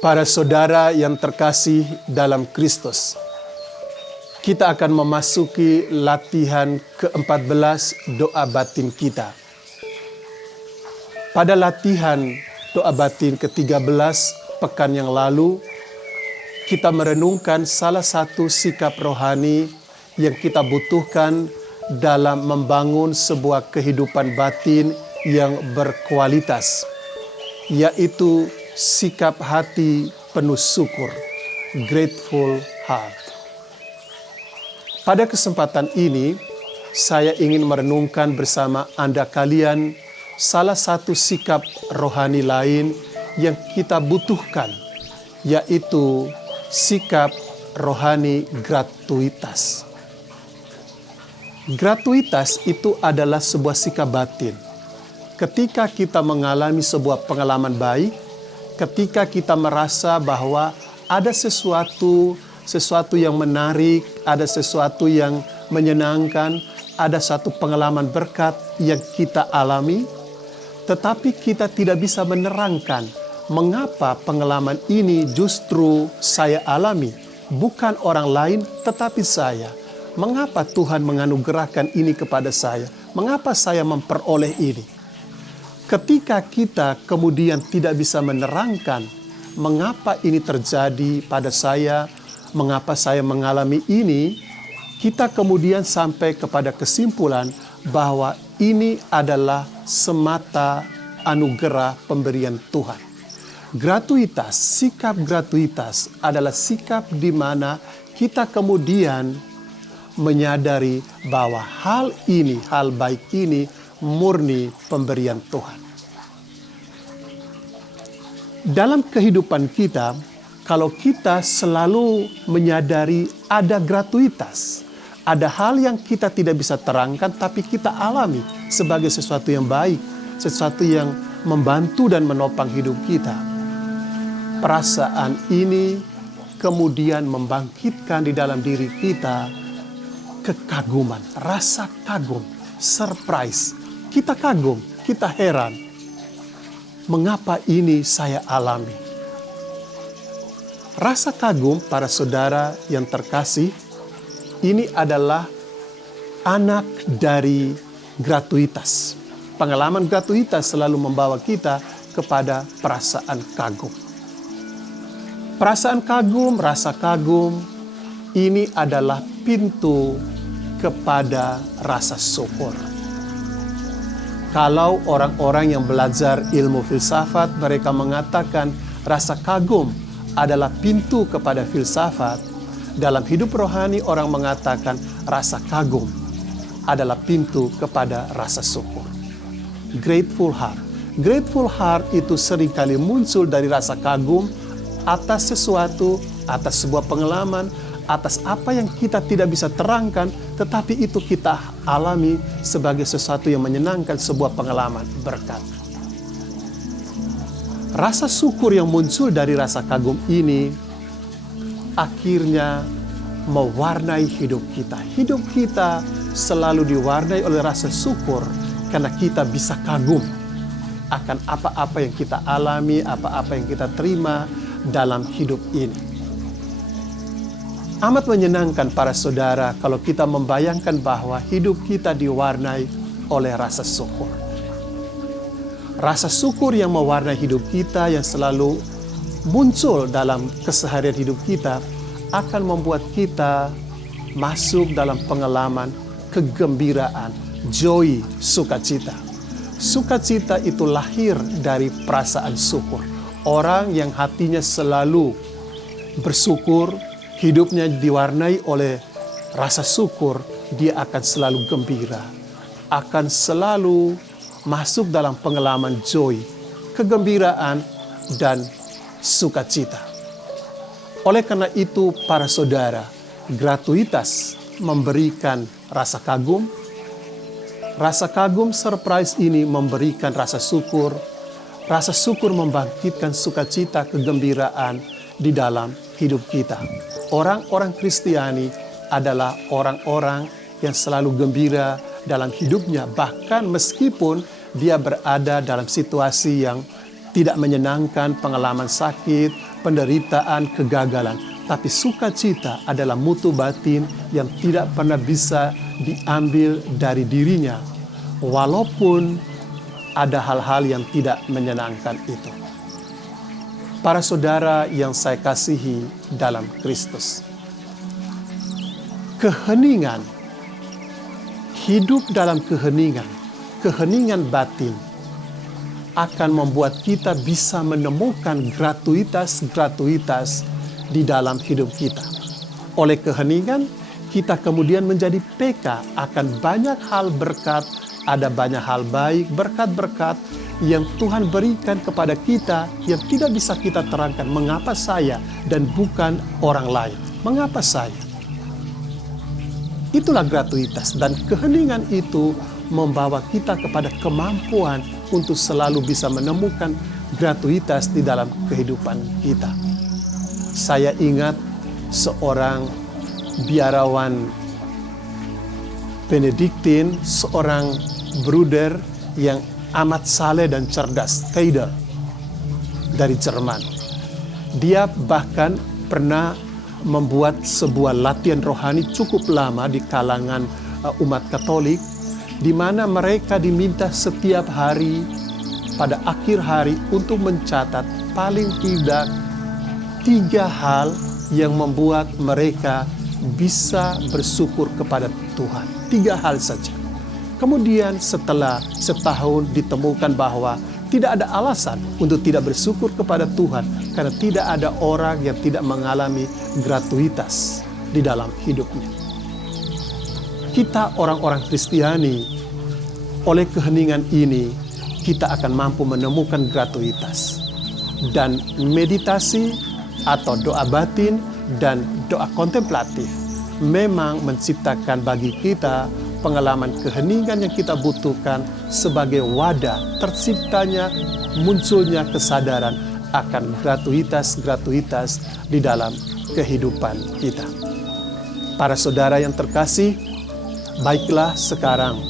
Para saudara yang terkasih dalam Kristus, kita akan memasuki latihan ke-14 doa batin kita. Pada latihan doa batin ke-13 pekan yang lalu, kita merenungkan salah satu sikap rohani yang kita butuhkan dalam membangun sebuah kehidupan batin yang berkualitas, yaitu sikap hati penuh syukur, grateful heart. Pada kesempatan ini, saya ingin merenungkan bersama Anda kalian salah satu sikap rohani lain yang kita butuhkan, yaitu sikap rohani gratuitas. Gratuitas itu adalah sebuah sikap batin. Ketika kita mengalami sebuah pengalaman baik, ketika kita merasa bahwa ada sesuatu yang menarik, ada sesuatu yang menyenangkan, ada satu pengalaman berkat yang kita alami, tetapi kita tidak bisa menerangkan mengapa pengalaman ini justru saya alami, bukan orang lain tetapi saya. Mengapa Tuhan menganugerahkan ini kepada saya? Mengapa saya memperoleh ini? Ketika kita kemudian tidak bisa menerangkan mengapa ini terjadi pada saya, mengapa saya mengalami ini, kita kemudian sampai kepada kesimpulan bahwa ini adalah semata anugerah pemberian Tuhan. Gratuitas, sikap gratuitas adalah sikap di mana kita kemudian menyadari bahwa hal baik ini murni pemberian Tuhan. Dalam kehidupan kita, kalau kita selalu menyadari ada gratuitas, ada hal yang kita tidak bisa terangkan tapi kita alami sebagai sesuatu yang baik, sesuatu yang membantu dan menopang hidup kita. Perasaan ini kemudian membangkitkan di dalam diri kita kekaguman, rasa kagum, surprise. Kita kagum, kita heran. Mengapa ini saya alami? Rasa kagum para saudara yang terkasih, ini adalah anak dari gratuitas. Pengalaman gratuitas selalu membawa kita kepada perasaan kagum. Perasaan kagum, rasa kagum, ini adalah pintu kepada rasa syukur. Kalau orang-orang yang belajar ilmu filsafat, mereka mengatakan rasa kagum adalah pintu kepada filsafat. Dalam hidup rohani, orang mengatakan rasa kagum adalah pintu kepada rasa syukur. Grateful heart. Grateful heart itu seringkali muncul dari rasa kagum atas sesuatu, atas sebuah pengalaman, atas apa yang kita tidak bisa terangkan, tetapi itu kita alami sebagai sesuatu yang menyenangkan, sebuah pengalaman berkat. Rasa syukur yang muncul dari rasa kagum ini akhirnya mewarnai hidup kita. Hidup kita selalu diwarnai oleh rasa syukur karena kita bisa kagum akan apa-apa yang kita alami, apa-apa yang kita terima dalam hidup ini. Amat menyenangkan para saudara kalau kita membayangkan bahwa hidup kita diwarnai oleh rasa syukur. Rasa syukur yang mewarnai hidup kita, yang selalu muncul dalam keseharian hidup kita, akan membuat kita masuk dalam pengalaman kegembiraan, joy, sukacita. Sukacita itu lahir dari perasaan syukur. Orang yang hatinya selalu bersyukur, hidupnya diwarnai oleh rasa syukur, dia akan selalu gembira, akan selalu masuk dalam pengalaman joy, kegembiraan, dan sukacita. Oleh karena itu, para saudara, gratuitas memberikan rasa kagum. Rasa kagum surprise ini memberikan rasa syukur. Rasa syukur membangkitkan sukacita, kegembiraan di dalam hidup kita. Orang-orang Kristiani adalah orang-orang yang selalu gembira dalam hidupnya, bahkan meskipun dia berada dalam situasi yang tidak menyenangkan, pengalaman sakit, penderitaan, kegagalan. Tapi sukacita adalah mutu batin yang tidak pernah bisa diambil dari dirinya, walaupun ada hal-hal yang tidak menyenangkan itu. Para saudara yang saya kasihi dalam Kristus, keheningan, hidup dalam keheningan batin akan membuat kita bisa menemukan gratuitas di dalam hidup kita. Oleh keheningan, kita kemudian menjadi peka akan banyak hal berkat. Ada banyak hal baik, berkat-berkat yang Tuhan berikan kepada kita yang tidak bisa kita terangkan. Mengapa saya dan bukan orang lain? Mengapa saya? Itulah gratuitas, dan keheningan itu membawa kita kepada kemampuan untuk selalu bisa menemukan gratuitas di dalam kehidupan kita. Saya ingat seorang biarawan Benediktin, seorang bruder yang amat saleh dan cerdas, Theodor, dari Jerman. Dia bahkan pernah membuat sebuah latihan rohani cukup lama di kalangan umat Katolik, di mana mereka diminta setiap hari pada akhir hari untuk mencatat paling tidak 3 hal yang membuat mereka bisa bersyukur kepada Tuhan. 3 hal saja. Kemudian setelah setahun ditemukan bahwa tidak ada alasan untuk tidak bersyukur kepada Tuhan, karena tidak ada orang yang tidak mengalami gratuitas di dalam hidupnya. Kita orang-orang Kristiani, oleh keheningan ini, kita akan mampu menemukan gratuitas. Dan meditasi atau doa batin dan doa kontemplatif memang menciptakan bagi kita pengalaman keheningan yang kita butuhkan sebagai wadah terciptanya, munculnya kesadaran akan gratuitas di dalam kehidupan kita. Para saudara yang terkasih, baiklah sekarang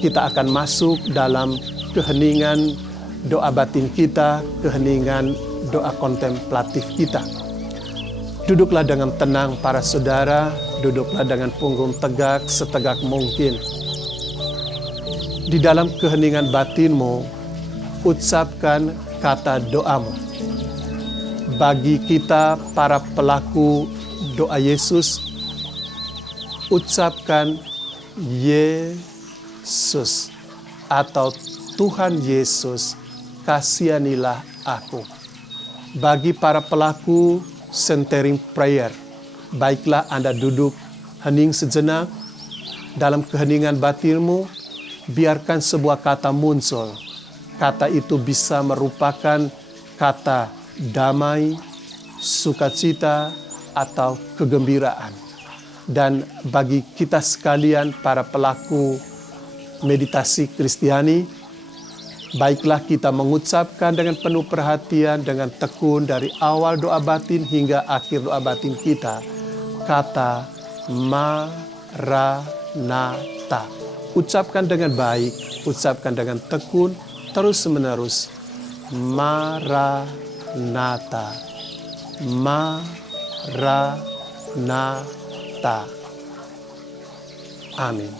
kita akan masuk dalam keheningan doa batin kita, keheningan doa kontemplatif kita. Duduklah dengan tenang para saudara, duduklah dengan punggung tegak setegak mungkin. Di dalam keheningan batinmu, ucapkan kata doamu. Bagi kita para pelaku doa Yesus, ucapkan Yesus atau Tuhan Yesus, kasihanilah aku. Bagi para pelaku centering prayer, baiklah Anda duduk hening sejenak. Dalam keheningan batinmu, biarkan sebuah kata muncul. Kata itu bisa merupakan kata damai, sukacita, atau kegembiraan. Dan bagi kita sekalian para pelaku meditasi Kristiani, baiklah kita mengucapkan dengan penuh perhatian, dengan tekun dari awal doa batin hingga akhir doa batin kita, kata Maranatha. Ucapkan dengan baik, ucapkan dengan tekun, terus menerus. Maranatha, Maranatha. Amin.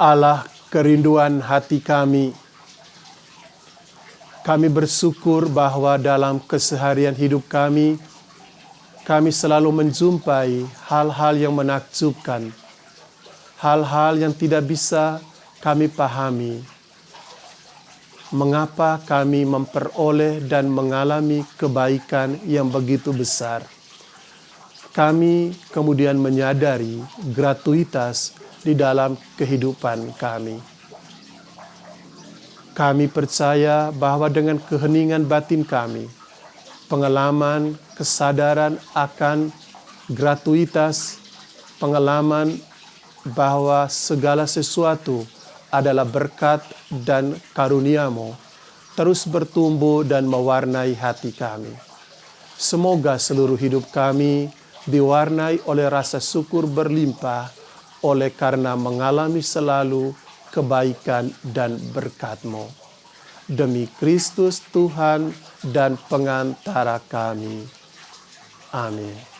Allah kerinduan hati kami, kami bersyukur bahwa dalam keseharian hidup kami selalu menjumpai hal-hal yang menakjubkan, hal-hal yang tidak bisa kami pahami. Mengapa kami memperoleh dan mengalami kebaikan yang begitu besar? Kami kemudian menyadari gratuitas di dalam kehidupan kami. Kami percaya bahwa dengan keheningan batin kami, pengalaman kesadaran akan gratuitas, pengalaman bahwa segala sesuatu adalah berkat dan karunia-Mu, terus bertumbuh dan mewarnai hati kami. Semoga seluruh hidup kami diwarnai oleh rasa syukur berlimpah oleh karena mengalami selalu kebaikan dan berkat-Mu. Demi Kristus Tuhan dan pengantara kami. Amin.